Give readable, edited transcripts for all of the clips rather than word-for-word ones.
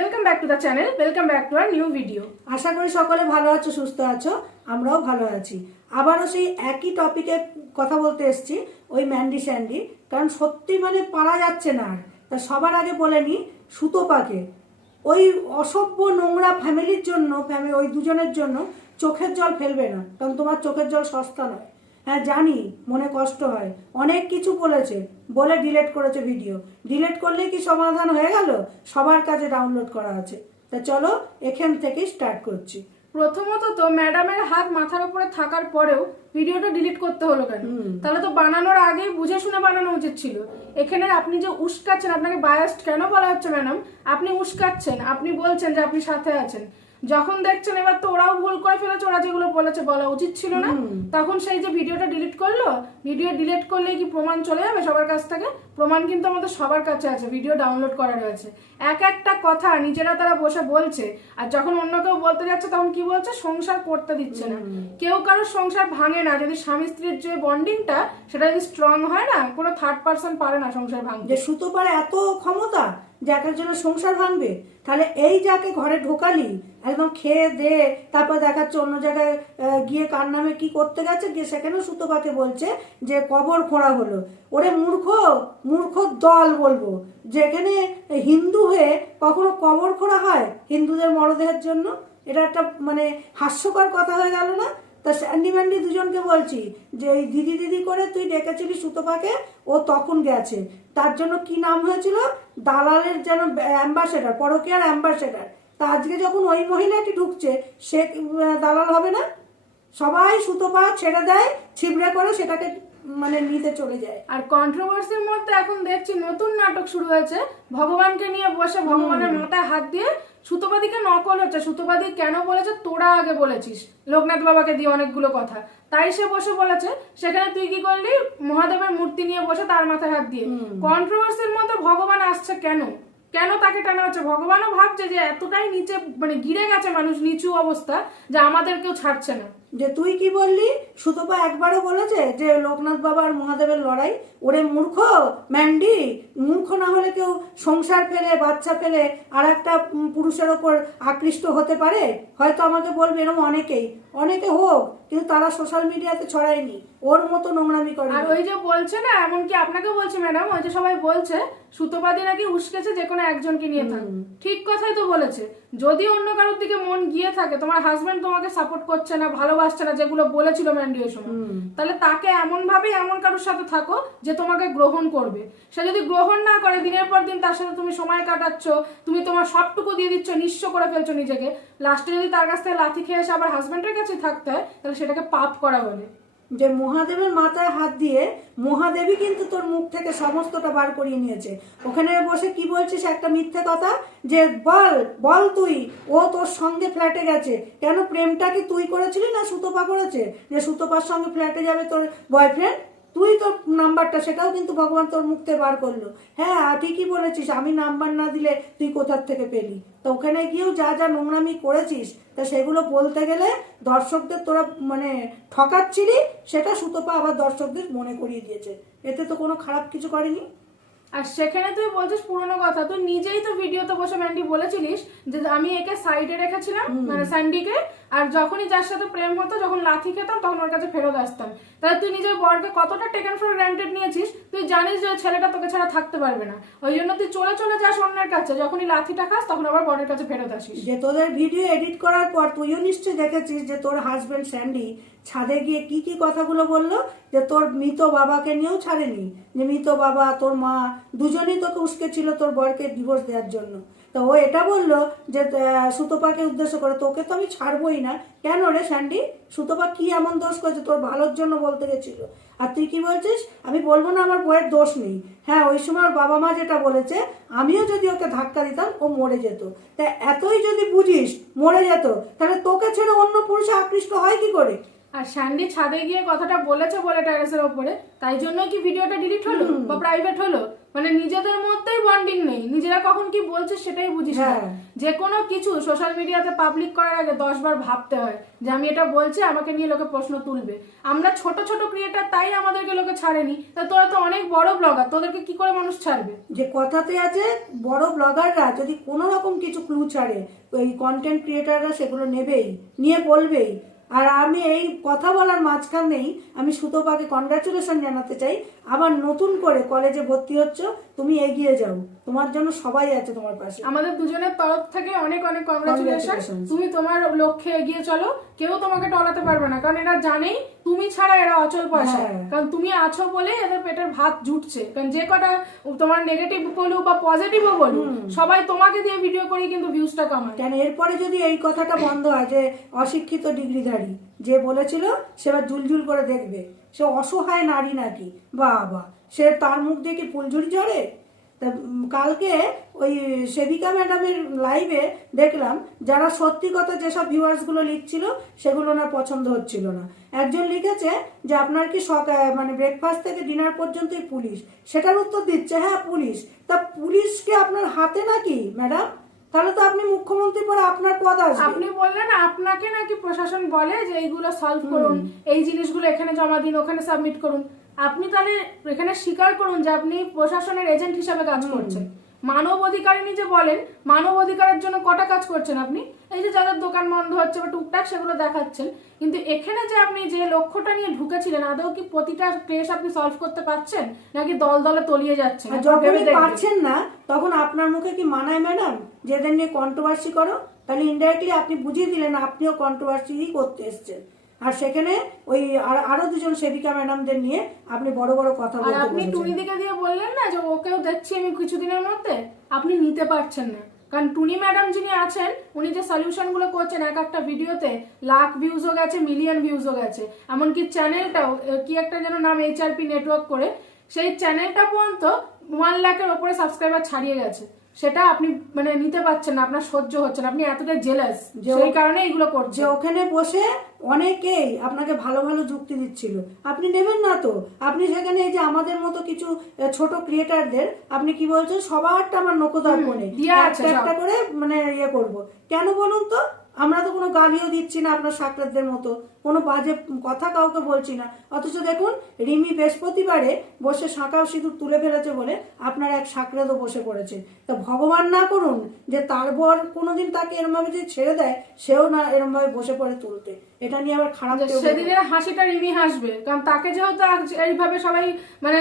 Welcome back to the channel, welcome back to our new video. আশা করি সকলে ভালো আছো, সুস্থ আছো, আমরাও ভালো আছি। আবারও সেই একই টপিকে কথা বলতে এসেছি, ওই ম্যান্ডি স্যান্ডি। কারণ সত্যি মানে পারা যাচ্ছে না। তা সবার আগে বলে নি, সুতোপাকে ওই অসভ্য নোংরা ফ্যামিলির জন্য, ওই দুজনের জন্য চোখের জল ফেলবে না। কারণ তোমার চোখের জল সস্তা নয়। হ্যাঁ জানি, মনে কষ্ট হয়, অনেক কিছু বলেছে, বলে ডিলিট করেছে ভিডিও। ডিলিট করলেই কি সমাধান হয়ে গেল? সবার কাছে ডাউনলোড করা আছে। তা চলো এখান থেকেই স্টার্ট করছি। প্রথমত তো ম্যাডামের হাত মাথার উপরে থাকার পরেও ভিডিওটা ডিলিট করতে হলো কেন? তাহলে তো বানানোর আগেই বুঝে শুনে বানানো উচিত ছিল। এখানে আপনি যে উস্কাচ্ছেন, আপনাকে বায়াসড কেন বলা হচ্ছে ম্যাডাম? আপনি উস্কাচ্ছেন, আপনি বলছেন যে আপনি সাথে আছেন। যখন দেখছেন এবার তো ওরাও ভুল করে ফেলেছে, ওরা যেগুলো বলেছে বলা উচিত ছিল না, তখন সেই যে ভিডিওটা ডিলিট করলো, ভিডিও ডিলিট করলে কি প্রমাণ চলে যাবে সবার কাছ থেকে? প্রমাণ কিন্তু আমাদের সবার কাছে আছে, ভিডিও ডাউনলোড করা রয়েছে। এক একটা কথা নিজেরা তারা বসে বলছে, আর যখন অন্য কেউ বলতে যাচ্ছে তখন কি বলছে? সংসার করতে দিচ্ছে না। কেউ কারোর সংসার ভাঙে না যদি স্বামী স্ত্রীর যে বন্ডিংটা সেটা যদি স্ট্রং হয় না, কোনো থার্ড পার্সন পারে না সংসার ভাঙতে। যে সুতোপার এত ক্ষমতা যে একের জন্য সংসার ভাঙবে, তাহলে এই যাকে ঘরে ঢোকালি একদম খেয়ে দে, তারপর দেখাচ্ছে অন্য জায়গায় গিয়ে কার নামে কি করতে গেছে, গিয়ে সেখানেও সুতোপাকে বলছে যে কবর খোঁড়া হলো। ওরে মূর্খ, মূর্খ দল বলবো। যেখানে হিন্দু হয়ে কখনো কবর খোঁড়া হয় হিন্দুদের মরদেহের জন্য? এটা একটা মানে হাস্যকর কথা হয়ে গেল না? তা স্যান্ডি ম্যান্ডি দুজনকে বলছি যে এই দিদি দিদি করে তুই ডেকেছিলি সুতোপাকে, ও তখন গেছে। তার জন্য কি নাম হয়েছিল? দালালের যেন অ্যাম্বাসেডার, পরকীয়ার অ্যাম্বাসেডার। তা আজকে যখন ওই মহিলাটি ঢুকছে, সে দালাল হবে না? সবাই সুতোপা ছেড়ে দেয়, ছিবড়ে করে সেটাকে মানে নিতে চলে যায়। আর কন্ট্রোভার্সির মধ্যে এখন দেখছি নতুন নাটক শুরু হয়েছে, ভগবানকে নিয়ে বসে ভগবানের মাথায় হাত দিয়ে সুতোপাদিকে নকল হচ্ছে। সুতোপাদি কেন বলেছে? তোরা আগে বলেছিস লোকনাথ বাবাকে দিয়ে অনেকগুলো কথা, তাই সে বসে বলেছে। সেখানে তুই কি করলি? মহাদেবের মূর্তি নিয়ে বসে তার মাথায় হাত দিয়ে। কন্ট্রোভার্সির মধ্যে ভগবান আসছে কেন? কেন তাকে টানা হচ্ছে? ভগবানও ভাবছে যে এতটাই নিচে মানে গিরে গেছে মানুষ, নিচু অবস্থা, যে আমাদের কেউ ছাড়ছে না। যে তুই কি বললি? সুতপা একবারও বলেছে যে লোকনাথ বাবা আর মহাদেবের লড়াই? ওরে মূর্খ ম্যান্ডি, মূর্খ না হলে কেউ সংসার ফেলে বাচ্চা ফেলে আর একটা পুরুষের ওপর আকৃষ্ট হতে পারে? হয়তো আমাকে বলবে এরকম অনেকে হোক, কিন্তু তারা সোশ্যাল মিডিয়াতে ছড়ায়নি, ওর মতো নোংরামি করে। আর ওই যে বলছে না, এমনকি আপনাকে বলছে ম্যাডাম, ওই যে সবাই বলছে সুতোপাদি নাকি উস্কেছে যে কোনো একজনকে নিয়ে থাক। ঠিক কথাই তো বলেছে। যদি অন্য কারোর দিকে মন গিয়ে থাকে, তোমার হাজবেন্ড তোমাকে সাপোর্ট করছে না, ভালোবাসছে না, যেগুলো বলেছিল ম্যান্ডি ওই সময়, তাহলে তাকে এমন ভাবে এমন কারোর সাথে থাকো যে তোমাকে গ্রহণ করবে। সে যদি গ্রহণ না করে, দিনের পর দিন তার সাথে তুমি সময় কাটাচ্ছ, তুমি তোমার সবটুকু দিয়ে দিচ্ছ, নিঃস্ব করে ফেলছো নিজেকে, লাস্টে যদি তার কাছ থেকে লাথি খেয়ে এসে আবার হাজবেন্ডের কাছে থাকতে হয়, তাহলে সেটাকে পাপ করা বলে। যে মহাদেবের মাথায় হাত দিয়ে মহাদেবী কিন্তু তোর মুখ থেকে সমস্তটা বার করিয়ে নিয়েছে। ওখানে বসে কি বলছিস একটা মিথ্যে কথা, যে বল তুই, ও তোর সঙ্গে ফ্ল্যাটে গেছে কেন? প্রেমটা কি তুই করেছিলি না সুতপা করেছে? যে সুতপার সঙ্গে ফ্ল্যাটে যাবে তোর বয়ফ্রেন্ড? তুই তোর নাম্বারটা, সেটাও কিন্তু ভগবান তোর মুখ থেকে বার করলো। হ্যাঁ ঠিকই বলেছিস, আমি নাম্বার না দিলে তুই কোথার থেকে পেলি? তো ওখানে গিয়েও যা যা নোংরামি করেছিস, তা সেগুলো বলতে গেলে দর্শকদের তোরা মানে ঠকাচ্ছিলি, সেটা সুতপা আবার দর্শকদের মনে করিয়ে দিয়েছে। এতে তো কোনো খারাপ কিছু করেনি। আর সেখানে তুই বলছিস পুরোনো কথা, তুই নিজেই তো ভিডিওতে বসে ম্যান্ডি বলেছিলিস যে আমি একে সাইডে রেখেছিলাম, মানে স্যান্ডিকে, আর যখনই যার সাথে প্রেম হতো, যখন লাথি খেতাম তখন ওর কাছে ফেরত আসতাম। তাহলে তুই নিজের বরকে কতটা টেকেন ফর গ্রান্টেড নিয়েছিস? তুই জানিস যে ছেলেটা তোকে ছাড়া থাকতে পারবে না, ওই জন্য তুই চলে চলে যাস অন্যের কাছে, যখনই লাথিটা খাস তখন আবার বরের কাছে ফেরত আসিস। যে তোদের ভিডিও এডিট করার পর তুইও নিশ্চয়ই দেখেছিস যে তোর হাজবেন্ড স্যান্ডি ছাদে গিয়ে কি কি কথাগুলো বললো, যে তোর মৃত বাবাকে নিয়েও ছাড়েনি, যে মৃত বাবা তোর মা দুজনেই তোকে উস্কেছিল তোর বরকে ডিভোর্স দেওয়ার জন্য। তো ও এটা বললো যে সুতপাকে উদ্দেশ্য করে, তোকে তো আমি ছাড়বোই না। কেন রে স্যান্ডি? সুতপা কি এমন দোষ করেছে? তোর ভালোর জন্য বলতে গেছিল। আর তুই কি বলছিস? আমি বলবো না আমার বইয়ের দোষ নেই। হ্যাঁ ওই সময় ওর বাবা মা যেটা বলেছে, আমিও যদি ওকে ধাক্কা দিতাম ও মরে যেত। তা এতই যদি বুঝিস মরে যেত, তাহলে তোকে ছেড়ে অন্য পুরুষে আকৃষ্ট হয় কি করে? আর স্যান্ডি ছাদে গিয়ে কথাটা বলেছে বলে টেরেসের ওপরে, তাই জন্য কি ভিডিওটা ডিলিট হলো বা প্রাইভেট হলো? মানে নিজেদের মধ্যেই বন্ডিং নেই, নিজেরা কখন কি বলছে সেটাই বুঝিস না। যে কোনো কিছু সোশ্যাল মিডিয়াতে পাবলিক করার আগে 10 বার ভাবতে হয় যে আমি এটা বলছি, আমাকে নিয়ে লোকে প্রশ্ন তুলবে। আমরা ছোট ছোট ক্রিয়েটার, তাই আমাদেরকে লোকে ছাড়েনি। তা তোরা তো অনেক বড় ব্লগার, তোদেরকে কি করে মানুষ ছাড়বে? যে কথাতে আছে বড় ব্লগাররা যদি কোনো রকম কিছু ক্লু ছাড়ে, ওই কন্টেন্ট ক্রিয়েটাররা সেগুলো নেবেই, নিয়ে বলবেই। আর আমি এই কথা বলার মাঝখানেই আমি সুতপাকে কনগ্রাচুলেশন জানাতে চাই, আবার নতুন করে কলেজে ভর্তি হচ্ছ, তুমি এগিয়ে যাও, তোমার জন্য সবাই আছে তোমার পাশে। আমাদের দুজনের তরফ থেকে অনেক অনেক কংগ্রাচুলেশন। তুমি তোমার লক্ষ্যে এগিয়ে চলো, কেউ তোমাকে টলাতে পারবে না, কারণ এরা জানেই তুমি ছাড়া এরা অচল পয়সা। কারণ তুমি আছো বলে এদের পেটের ভাত জুটছে। কারণ যে কটা তোমার নেগেটিভ বলুক বা পজিটিভও বলুক, সবাই তোমাকে দিয়ে ভিডিও করি কিন্তু ভিউজটা কমায়। কেন এরপরে যদি এই কথাটা বন্ধ হয় যে অশিক্ষিত ডিগ্রিধারী যে বলেছিল সেবার জুলজুল করে দেখবে, সে অসহায় নারী নাকি, বাবা সে তার মুখ দিয়ে কি ফুলঝুরি ঝরে? তা কালকে ওই সেবিকা ম্যাডামের লাইভে দেখলাম যারা সত্যি কথা যেসব ভিউয়ার্সগুলো লিখছিল সেগুলো ওনার পছন্দ হচ্ছিল না। একজন লিখেছে যে আপনার কি মানে ব্রেকফাস্ট থেকে ডিনার পর্যন্তই পুলিশ, সেটার উত্তর দিচ্ছে হ্যাঁ পুলিশ। তা পুলিশকে আপনার হাতে নাকি ম্যাডাম? তাহলে তো আপনি মুখ্যমন্ত্রী পরে আপনার পদ আসবে। আপনি বললেন আপনাকে নাকি প্রশাসন বলে যে এইগুলো সলভ করুন, এই জিনিসগুলো এখানে জমা দিন, ওখানে সাবমিট করুন। আপনি তাহলে এখানে স্বীকার করুন যে আপনি প্রশাসনের এজেন্ট হিসাবে কাজ করছেন। মানব অধিকারিনী যে বলেন, মানব অধিকারের জন্য কটা কাজ করছেন আপনি? এই যে যাদের দোকান বন্ধ হচ্ছে বা টুকটাক সেগুলো দেখাচ্ছেন, কিন্তু এখানে যে আপনি যে লক্ষ্যটা নিয়ে ঢুকেছিলেন আদৌ কি প্রতিটা কেস আপনি সলভ করতে পারছেন, নাকি দল দলে তলিয়ে যাচ্ছেন? যখনই পারছেন না তখন আপনার মুখে কি মানায় ম্যাডাম যে এদের নিয়ে কন্ট্রোভার্সি করো? তাহলে ইনডাইরেক্টলি আপনি বুঝিয়ে দিলেন আপনিও কন্ট্রোভার্সি করতে এসছেন। আর সেখানে ওই আরো দুজন সেবিকা ম্যাডামদের নিয়ে আপনি বড় বড় কথা বলতে বলেছেন। আপনি টুনি দিকে দিয়ে বললেন না যে ওকেও দেখছি আমি কিছুদিনের মধ্যে, আপনি নিতে পারছেন না। কারণ টুনি ম্যাডাম যিনি আছেন উনি যে সলিউশন গুলো করছেন এক একটা ভিডিওতে লাখ ভিউজও গেছে, মিলিয়ন ভিউজও গেছে। এমনকি চ্যানেলটাও কি একটা যেন নাম HRP নেটওয়ার্ক করে, সেই চ্যানেলটা পর্যন্ত 1 লাখের ওপরে সাবস্ক্রাইবার ছাড়িয়ে গেছে। সেটা আপনি মানে নিতে পারছেন না, আপনার সহ্য হচ্ছে না, আপনি এতটা জেলাস, সেই কারণে এগুলো করছে। যে ওখানে বসে অনেকেই আপনাকে ভালো ভালো যুক্তি দিচ্ছিল, আপনি নেবেন না তো। আপনি সেখানে এই যে আমাদের মতো কিছু ছোট ক্রিয়েটারদের আপনি কি বলছেন, সবারটা আমার নকদার্পণে একটা করে মানে ইয়ে করব। কেন বলুন তো? আমরা তো কোনো গালিও দিচ্ছি না আপনার সাকরাতদের মতো, কোনো বাজে কথা কাউকে বলছি না। অথচ দেখুন রিমি বৃহস্পতিবারে বসে শাঁকাও সিঁদুর তুলে ফেলেছে বলে আপনার এক সাকরাতও বসে পড়েছে। তো ভগবান না করুন যে তার বর কোনোদিন তাকে এরমভাবে যদি ছেড়ে দেয় সেও না এরমভাবে বসে পড়ে তুলতে। এটা নিয়ে আবার খারাপ সেদিনের হাসিটা রিমি হাসবে, কারণ তাকে যেহেতু এইভাবে সবাই মানে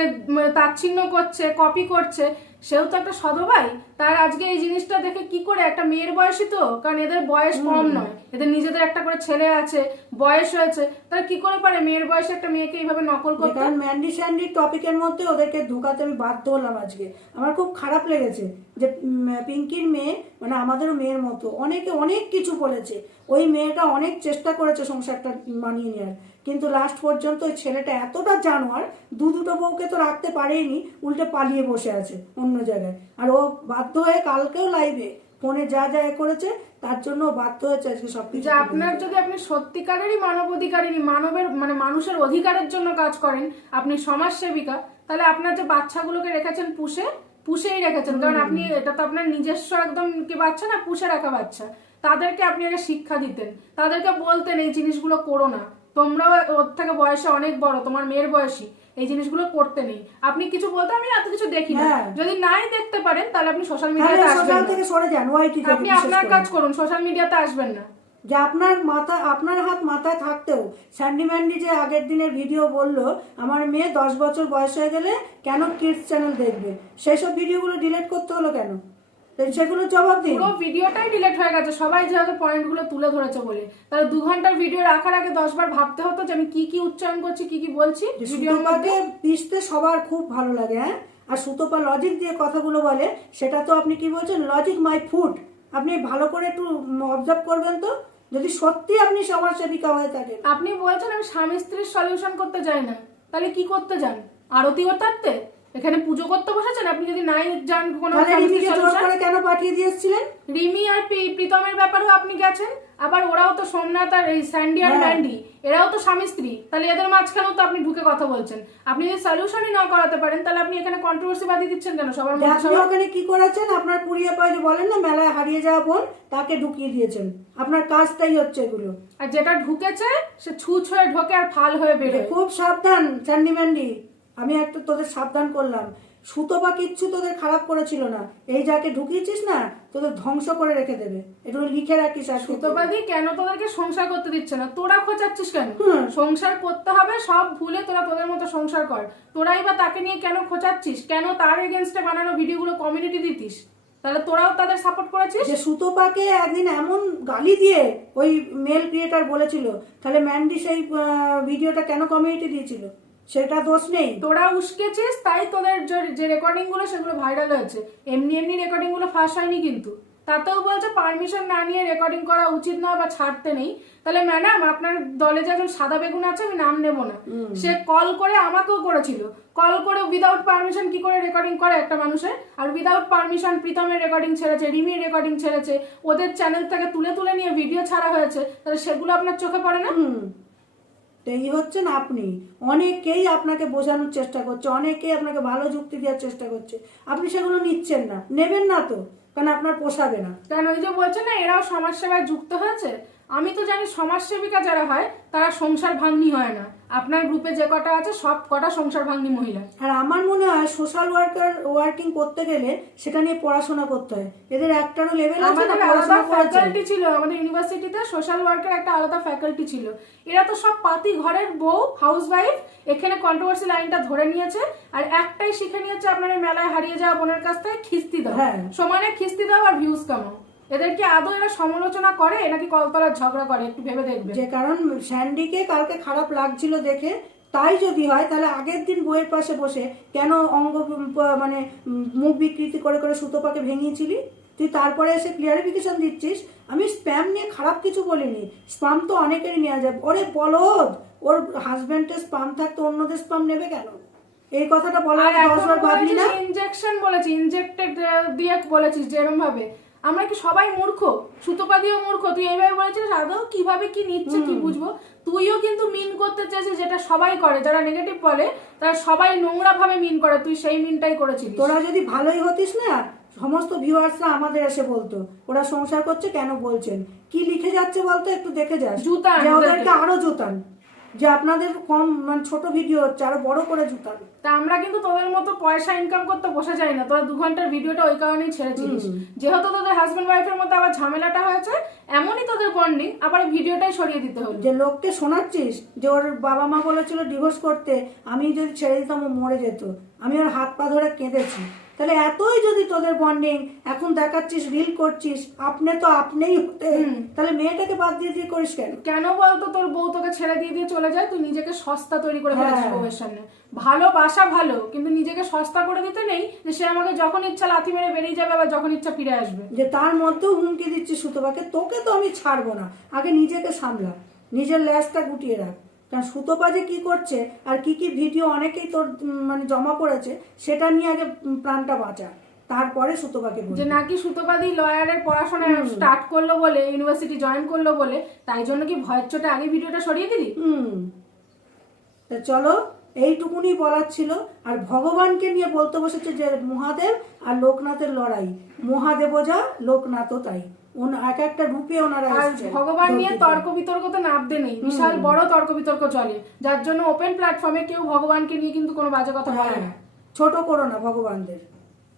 তাচ্ছিন্ন করছে, কপি করছে, সেও তো একটা সদভাই। তার আজকে এই জিনিসটা দেখে কি করে, একটা মেয়ের বয়সী তো, কারণ এদের বয়স কম নয়, এদের নিজেদের একটা করে ছেলে আছে, বয়স হয়েছে, তারা কি করে পারে মেয়ের বয়সে একটা মেয়েকে এইভাবে নকল করতে? কারণ ম্যান্ডি স্যান্ডির টপিকের মধ্যে ওদেরকে ঢোকাতে আমি বাধ্য হলাম আজকে। আমার খুব খারাপ লেগেছে যে পিঙ্কির মেয়ে মানে আমাদেরও মেয়ের মতো, অনেকে অনেক কিছু বলেছে। ওই মেয়েটা অনেক চেষ্টা করেছে সংসারটা মানিয়ে নেওয়ার, কিন্তু লাস্ট পর্যন্ত ওই ছেলেটা এতটা জানোয়ার, দুটো বউকে তো রাখতে পারেনি, উল্টে পালিয়ে বসে আছে অন্য জায়গায়। আর ও বাধ্য হয়ে কালকেও লাইভে ফোনে যা যা করেছে তার জন্য বাধ্য হয়েছে আজকে সবকিছু। আপনার যদি আপনি সত্যিকারেরই মানব অধিকারিনী, মানবের মানে মানুষের অধিকারের জন্য কাজ করেন, আপনি সমাজ সেবিকা, তাহলে আপনার যে বাচ্চাগুলোকে রেখেছেন পুষেই রেখেছেন। কারণ আপনি এটা তো আপনার নিজস্ব একদম কি বাচ্চা না, পুষে রাখা বাচ্চা, তাদেরকে আপনি আগে শিক্ষা দিতেন, তাদেরকে বলতেন এই জিনিসগুলো করো না, তোমরাও ওর থেকে বয়সে অনেক বড়, তোমার মেয়ের বয়সী, এই জিনিসগুলো করতে নেই। আপনি কিছু বলতে আমি এত কিছু দেখি না। যদি নাই দেখতে পারেন তাহলে আপনি সোশ্যাল মিডিয়াতে আসবেন না, আপনি আপনার কাজ করুন, সোশ্যাল মিডিয়াতে আসবেন না। যে আপনার হাত মাথায় থাকতেও স্যান্ডি ম্যান্ডি যে আগের দিনের ভিডিও বললো আমার মেয়ে 10 বছর বয়স হয়ে গেলে কেন কিডস চ্যানেল দেখবে, সেসব ভিডিওগুলো ডিলিট করতে হলো কেন? সেগুলো জবাব দিন। পুরো ভিডিওটাই ডিলিট হয়ে গেছে, সবাই যেভাবে পয়েন্টগুলো তুলে ধরেছে বলে। তাহলে 2 ঘন্টার ভিডিও রাখার আগে 10 বার ভাবতে হতো যে আমি কি কি উচ্চারণ করছি, কি কি বলছি ভিডিওর মধ্যে। পিষতে সবার খুব ভালো লাগে, হ্যাঁ, আর সুতপা লজিক দিয়ে কথাগুলো বলে, সেটা তো আপনি কি বলছেন, লজিক মাই ফুড। আপনি ভালো করে একটু অবজার্ভ করবেন তো, যদি সত্যি আপনি সমাজ সেবিকা হয়ে থাকেন। আপনি বলছেন আমি স্বামী স্ত্রীর সলিউশন করতে যাই না, তাহলে কি করতে যান? আরতি ওঠাতে? এখানে পুজো করতে বসেছেন, আপনি যদি নাই যান কোনো তাহলে family রিমিকে জোর solution- করে কেন পাঠিয়ে দিয়েছিলেন? রিমি আর প্রীতমের ব্যাপারেও আপনি গেছেন, আবার ওরাও তো সোমনাথ আর এই স্যান্ডি আর হ্যাঁ। ম্যান্ডি, এরাও তো স্বামী স্ত্রী, তাহলে এদের মাঝখানেও তো আপনি ঢুকে কথা বলছেন। আপনি যদি সলিউশনই না করাতে পারেন, তাহলে আপনি এখানে কন্ট্রোভার্সি বাদিয়ে দিচ্ছেন কেন সবার যে মধ্যে আপনি সবার? ওখানে কি করেছেন? আপনার পুড়িয়ে পায়ে যে বলেন না মেলায় হারিয়ে যাওয়া বোন, তাকে ঢুকিয়ে দিয়েছেন। আপনার কাজটাই হচ্ছে এগুলো। আর যেটা ঢুকেছে সে ছুঁচ হয়ে ঢোকে আর ফাল হয়ে বেরোয়। খুব সাবধান স্যান্ডি ম্যান্ডি, আমি একটা তোদের সাবধান করলাম। সুতো বা কিচ্ছু তোদের খারাপ করেছিল না, এই যাকে ঢুকিয়েছিস না তোদের ধ্বংস করে রেখে দেবে। একটু লিখে রাখিস। আর সুতোবাদী কেন তোদেরকে সংসার করতে দিচ্ছে না? তোরা খোঁচাচ্ছিস কেন? হুম। সংসার করতে হবে, সব ভুলে তোরা তোদের মতো সংসার কর। তোরাই বা তাকে নিয়ে কেন খোঁচাচ্ছিস? কেন তার এগেনস্টে বানানো ভিডিওগুলো কমিউনিটি দিতিস? তাহলে তোরাও তাদের সাপোর্ট করেছিস। যে সুতোপাকে একদিন এমন গালি দিয়ে ওই মেল ক্রিয়েটার বলেছিল, তাহলে ম্যান্ডি সেই ভিডিওটা কেন কমিউনিটি দিয়েছিল? সেটা দোষ নেই। তোরা উস্কেছিস, তাই তোদের যে রেকর্ডিং গুলো সেগুলো ভাইরাল হয়েছে। এমনি এমনি রেকর্ডিং গুলো ফাঁস হয়নি কিন্তু। তাতেও বলছে পারমিশন না নিয়ে রেকর্ডিং করা উচিত নয় বা ছাড়তে নেই। তাহলে ম্যাডাম, আপনার দলে যে একজন সাদা বেগুন আছে, আমি নাম নেব না, সে কল করে আমাকেও করেছিল। কল করে উইদাউট পারমিশন কি করে রেকর্ডিং করে একটা মানুষের? আর উইদাউট পারমিশন প্রীতমের রেকর্ডিং ছেড়েছে, রিমির রেকর্ডিং ছেড়েছে, ওদের চ্যানেল থেকে তুলে তুলে নিয়ে ভিডিও ছাড়া হয়েছে। তাহলে সেগুলো আপনার চোখে পড়ে না? এই হচ্ছেন আপনি। অনেকেই আপনাকে বোঝানোর চেষ্টা করছে, অনেকেই আপনাকে ভালো যুক্তি দেওয়ার চেষ্টা করছে, আপনি সেগুলো নিচ্ছেন না, নেবেন না তো, কারণ আপনার পোষাবে না। কারণ ওই যে বলছে না, এরাও সমাজসেবায় যুক্ত হয়েছে। আমি তো জানি সমাজসেবিকা যারা হয় তারা সংসার ভাঙনি হয় না। আপনার গ্রুপে যে কটা আছে সব কটা সংসার ভাঙনি মহিলা। আর আমার মনে হয় সোশ্যাল ওয়ার্কিং করতে গেলে সেটা নিয়ে পড়াশোনা করতে হয়। এদের একটারও লেভেল আছে না, আমাদের আলাদা পড়াশোনা করেছে। ফ্যাকাল্টি ছিল, আমাদের ইউনিভার্সিটিতে সোশ্যাল ওয়ার্কের একটা আলাদা ফ্যাকাল্টি ছিল। এরা তো সব পাতি ঘরের বউ, হাউস ওয়াইফ, এখানে কন্ট্রোভার্সি লাইনটা ধরে নিয়েছে আর একটাই শিখে নিয়েছে, আপনার মেলায় হারিয়ে যাওয়া বোনের কাছ থেকে খিস্তি দাও, হ্যাঁ। সমানে খিস্তি দাও আর ভিউজ কামাও। এদেরকে আদৌ এরা সমালোচনা করে নাকি কলতলার ঝগড়া করে? একটু ভেবে দেখবে। যে কারণ স্যান্ডিকে কালকে খারাপ লাগছিল দেখে, তাই যদি হয় তাহলে আগের দিন বইয়ের পাশে বসে কেন মানে মুখ বিকৃতি করে করে সুতোপাকে ভেঙিয়েছিলি? তুই তারপরে এসে ক্লিয়ারিফিকেশন দিচ্ছিস। আমি স্প্যাম নিয়ে খারাপ কিছু বলিনি, স্পাম তো অনেকেরই নেওয়া যায়। ওরে বলদ, ওর হাজবেন্ডের স্পাম থাকতে অন্যদের স্পাম নেবে কেন? এই কথাটা বলার 10 বার ভাবলি না? ইনজেকশন বলেছি, ইনজেক্টেড দিয়ে বলেছিস যে এরকম ভাবে। আমরা কি সবাই মূর্খ? সুতোপাদিও মূর্খ। তুই এইভাবে বলেছিস, আদৌ কিভাবে কি নিচ্ছে কি বুঝবো? তুইও কিন্তু মিন করতে চেয়েছিস, যেটা সবাই করে, যারা নেগেটিভ বলে তারা সবাই নোংরা ভাবে মিন করে, তুই সেই মিনটাই করেছিস। তোরা যদি ভালোই হতিস না, সমস্ত ভিউয়ার্সরা আমাদের এসে বলতো ওরা সংসার করছে কেন বলছেন, কি লিখে যাচ্ছে বলতো, একটু দেখে যাস। জুতান যে ওদেরকে ওদেরকে। আরো জুতান, যে আপনাদের কম মানে ছোট ভিডিও হচ্ছে, আরো বড় করে জুতান। তা আমরা কিন্তু তোদের মতো পয়সা ইনকাম করতে বসে যাই না। তোরা 2 ঘন্টার ভিডিওটা ওই কারণেই ছেড়েছিলিস, যেহেতু তোদের হাজবেন্ড ওয়াইফের মধ্যে আবার ঝামেলাটা হয়েছে, এমনই তোদের বন্ডিং, আবার ভিডিওটাই সরিয়ে দিতে হলো। যে লোককে শোনাচ্ছিস যে ওর বাবা মা বলেছিল ডিভোর্স করতে, আমি যদি ছেড়ে দিতাম ও মরে যেত, আমি ওর হাত পা ধরে কেঁদেছি। তাহলে এতই যদি তোদের বন্ডিং, এখন দেখাচ্ছিস রিল করছিস, আপনি তো আপনিই হতে, তাহলে মেয়েটাকে বাদ দিয়ে দিয়ে করিস কেন? কেন বলতো তোর বউ তোকে ছেড়ে দিয়ে দিয়ে চলে যায়? তুই নিজেকে সস্তা তৈরি করে ফেলেছিস হ্যাঁ। বউয়ের সামনে। ভালোবাসা ভালো, কিন্তু নিজেকে সস্তা করে দিতে নেই যে সে আমাকে যখন ইচ্ছা লাথি মেরে বেরিয়ে যাবে, আবার যখন ইচ্ছা ফিরে আসবে। যে তার মধ্যেও হুমকি দিচ্ছিস সুতোপাকে, তোকে তো আমি ছাড়বো না, আগে নিজেকে সামলা, নিজের ল্যাজটা গুটিয়ে রাখ। কারণ সুতোপা যে কি করছে আর কি কি ভিডিও অনেকেই তোর মানে জমা করেছে, সেটা নিয়ে আগে প্রাণটা বাঁচা, তারপরে সুতোপাকে বলবি। যে নাকি সুতোপাদি লয়ারের পড়াশোনা স্টার্ট করলো বলে, ইউনিভার্সিটি জয়েন করলো বলে, তাই জন্য কি ভয়ের চোটে আগে ভিডিওটা সরিয়ে দিলি? তা চলো, এইটুকুনি বলার ছিল। আর ভগবানকে নিয়ে বলতে বসেছে যে মহাদেব আর লোকনাথের লড়াই, মহাদেবও যা লোকনাথও তাই, এক একটা রূপে ওনারা আর এসেছে। ভগবান নিয়ে তর্ক বিতর্ক তো নামতে নেই, বিশাল বড় তর্ক বিতর্ক চলে, যার জন্য ওপেন প্ল্যাটফর্মে কেউ ভগবানকে নিয়ে কিন্তু কোনো বাজে কথা বলে না। ছোট করো না ভগবানদের,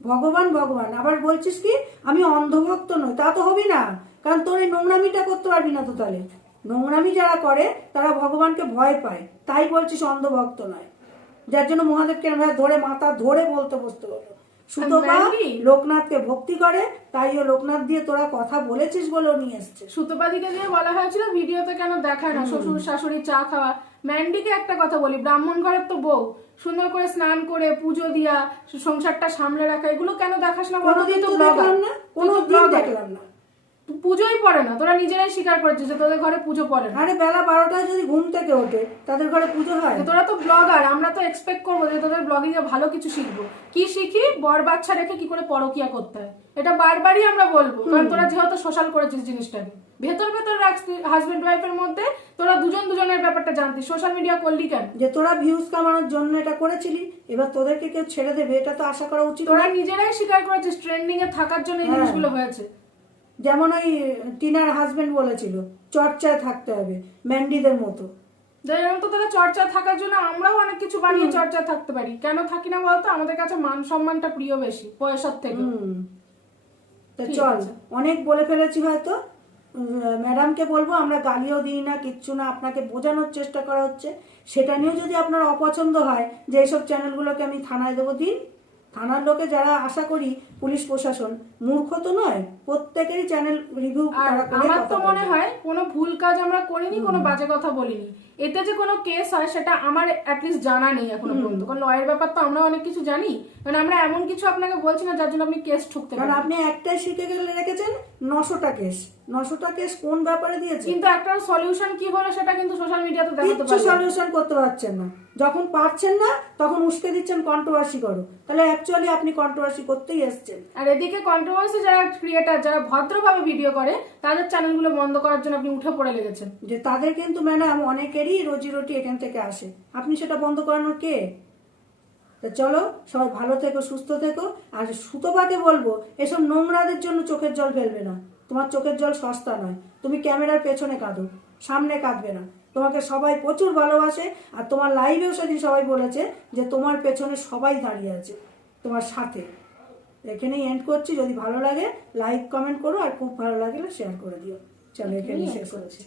ভগবান ভগবান। আবার বলছিস কি আমি অন্ধভক্ত নই, তা তো হবি না, কারণ তোর এই নোংরামিটা করতে পারবি না তো। তাহলে নোংরামি যারা করে তারা ভগবানকে ভয় পায়, তাই বলছিস অন্ধভক্ত নয়, যার জন্য মহাদেবকে ধরে মাথা ধরে বলতে বসতে হলো। সুতোপা লোকনাথকে ভক্তি করে, তাইও লোকনাথ দিয়ে তোরা কথা বলেছিস বলেও নিয়ে এসছে। সুতোপাদিকে দিয়ে বলা হয়েছিল ভিডিওতে কেন দেখায় না শ্বশুর শাশুড়ি চা খাওয়া। ম্যান্ডিকে একটা কথা বলি, ব্রাহ্মণ ঘরের তো বউ, সুন্দর করে স্নান করে পুজো দিয়া সংসারটা সামলে রাখা, এগুলো কেন দেখাস না? কোনোদিন তো দেখলাম না, কোনোদিন দেখলাম না। পুজোই পড়ে না, তোরা নিজেরাই স্বীকার করেছিস যে তোদের ঘরে পুজো পড়ে না। আরে বেলা 12টায় যদি ঘুম থেকে ওঠে তাদের ঘরে পুজো হয়? তোরা তো ব্লগার, আমরা তো এক্সপেক্ট করবো যে তোদের ব্লগিং এ ভালো কিছু শিখবো। কি শিখি? বর বাচ্চা রেখে কি করে পরকিয়া করতে হয়, এটা বারবারই আমরা বলবো, কারণ তোরা যেহেতু সোশ্যাল করেছিস জিনিসটাকে, ভেতর ভেতর রাখছিস হাজবেন্ড ওয়াইফের মধ্যে, তোরা দুজনের ব্যাপারটা জানতিস, সোশ্যাল মিডিয়া করলি কেন? যে তোরা ভিউজ কামানোর জন্য এটা করেছিলি, এবার তোদেরকে কেউ ছেড়ে দেবে এটা তো আশা করা উচিত। তোরা নিজেরাই স্বীকার করেছিস ট্রেন্ডিং এ থাকার জন্য এই জিনিসগুলো হয়েছে। যেমন ওই টিনার হাজবেন্ড বলেছিল চর্চায় থাকতে হবে ম্যান্ডিদের মতো। যেমন তো তারা চর্চা থাকার জন্য আমরাও অনেক কিছু বানিয়ে চর্চা থাকতে পারি, কেন থাকি না বলতো? আমাদের কাছে মান সম্মানটা প্রিয় বেশি পয়সার থেকে। তা চল, অনেক বলে ফেলেছি হয়তো। ম্যাডামকে বলবো আমরা গালিও দিই না, কিচ্ছু না, আপনাকে বোঝানোর চেষ্টা করা হচ্ছে। সেটা নিয়েও যদি আপনার অপছন্দ হয় যে এইসব চ্যানেলগুলোকে আমি থানায় দেবো, দিন। থানার লোকে যারা, আশা করি পুলিশ প্রশাসন মূর্খ তো নয়, প্রত্যেকেরই চ্যানেল রিভিউ করা করে। আমার তো মনে হয় কোনো ভুল কাজ আমরা করিনি, কোনো বাজে কথা বলিনি। এতে যে কোনো কেস হয় সেটা আমার অ্যাটলিস্ট জানা নেই এখনো পর্যন্ত, কারণ লয়ের ব্যাপার তো আমরা অনেক কিছু জানি, মানে আমরা এমন কিছু আপনাকে বলছি না যার জন্য আপনি কেস ঠুকতে কারণ পারেন। আপনি একটাই শিখে গেলে রেখেছেন 900টা কেস। 900টা কেস কোন ব্যাপারে দিয়েছে? কিন্তু একটা সলিউশন কি হলো সেটা কিন্তু সোশ্যাল মিডিয়াতে দেখাতে কিচ্ছু পারবেন। সলিউশন করতে পারছেন না, যখন পারছেন না তখন উস্কে দিচ্ছেন কন্ট্রোভার্সি করো। তাহলে অ্যাকচুয়ালি আপনি কন্ট্রোভার্সি করতেই এসেছেন। আর এদিকে কন্ট্রোভার্সি যারা ক্রিয়েটার, যারা ভদ্রভাবে ভিডিও করে, তাদের চ্যানেলগুলো বন্ধ করার জন্য আপনি উঠে পড়ে লেগেছেন। যে তাদের কিন্তু ম্যাডাম অনেকেরই রোজি রুটি এখান থেকে আসে, আপনি সেটা বন্ধ করানোর কে? তা চলো, সবাই ভালো থেকো, সুস্থ থেকো। আর সুতপাকে বলবো এসব নোংরাদের জন্য চোখের জল ফেলবে না, তোমার চোখের জল সস্তা নয়। তুমি ক্যামেরার পেছনে কাঁদো, সামনে কাঁদবে না। তোমাকে সবাই প্রচুর ভালোবাসে, আর তোমার লাইভেও সেদিন সবাই বলেছে যে তোমার পেছনে সবাই দাঁড়িয়ে আছে তোমার সাথে। এখানেই এন্ড করছি। যদি ভালো লাগে লাইক কমেন্ট করো, আর খুব ভালো লাগলে শেয়ার করে দিও। চলো এখানেই শেষ করছি।